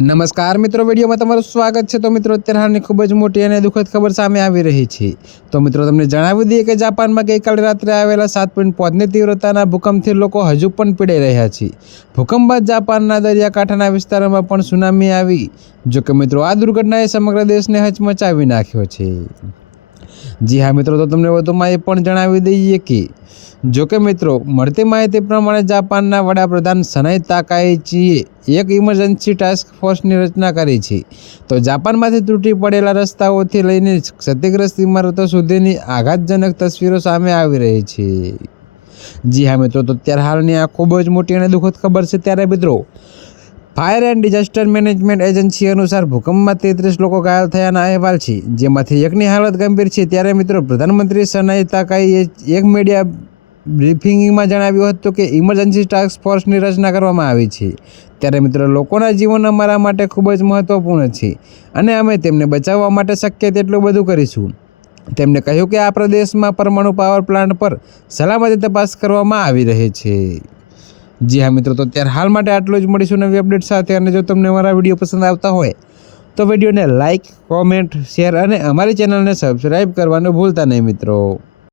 નમસ્કાર મિત્રો, વિડીયોમાં તમારું સ્વાગત છે। તો મિત્રો, અત્યારે હાલની ખૂબ જ મોટી અને દુઃખદ ખબર સામે આવી રહી છે। તો મિત્રો, તમને જણાવી દઈએ કે જાપાનમાં ગઈકાલે રાત્રે આવેલા 7.5ની તીવ્રતાના ભૂકંપથી લોકો હજુ પણ પીડાઈ રહ્યા છે। ભૂકંપ બાદ જાપાનના દરિયાકાંઠાના વિસ્તારોમાં પણ સુનામી આવી। જોકે મિત્રો, આ દુર્ઘટનાએ સમગ્ર દેશને હચમચાવી નાખ્યો છે। જી હા મિત્રો, તો તમને વધુમાં એ પણ જણાવી દઈએ કે જોકે મિત્રો, મળતી માહિતી પ્રમાણે જાપાનના વડાપ્રધાન સનાઈ તાકાઇચીએ એક ઇમરજન્સી ટાસ્ક ફોર્સની રચના કરી છે। તો જાપાનમાંથી તૂટી પડેલા રસ્તાઓથી લઈને ક્ષતિગ્રસ્ત ઇમારતો સુધીની આઘાતજનક તસવીરો સામે આવી રહી છે। જી હા મિત્રો, તો અત્યારે હાલની આ ખૂબ જ મોટી અને દુઃખદ ખબર છે। ત્યારે મિત્રો, fire and disaster management agency અનુસાર ભૂકંપમાં 33 લોકો ઘાયલ થયાના અહેવાલ છે, જેમાંથી એકની હાલત ગંભીર છે। ત્યારે મિત્રો, પ્રધાનમંત્રી સનાઈ તાકાઈએ એક મીડિયા બ્રીફિંગમાં જણાવ્યું હતું કે ઇમરજન્સી ટાસ્ક ફોર્સની રચના કરવામાં આવી છે। ત્યારે મિત્રો, લોકોના જીવન અમારા માટે ખૂબ જ મહત્વપૂર્ણ છે અને અમે તેમને બચાવવા માટે શક્ય તેટલું બધું કરીશું। તેમણે કહ્યું કે આ પ્રદેશમાં પરમાણુ પાવર પ્લાન્ટ પર સલામતી તપાસ કરવામાં આવી રહી છે। જી હા મિત્રો, તો અત્યારે હાલ માટે આટલું જ। મળીશું નવી અપડેટ સાથે। અને જો તમને અમારા વિડીયો પસંદ આવતા હોય તો વિડીયોને લાઇક, કોમેન્ટ, શેર અને અમારી ચેનલને સબસ્ક્રાઈબ કરવાનું ભૂલતા નહીં મિત્રો।